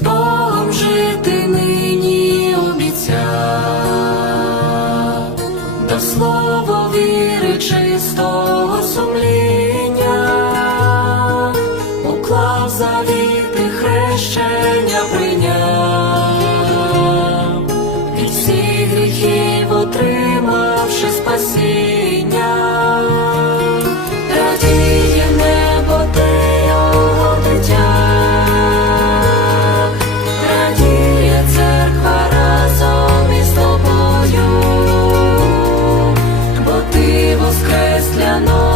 з Богом жити нині обіцяв, до слово віри чистого сумління, уклав завіти хрещення прийняв, від всіх гріхів отримав. の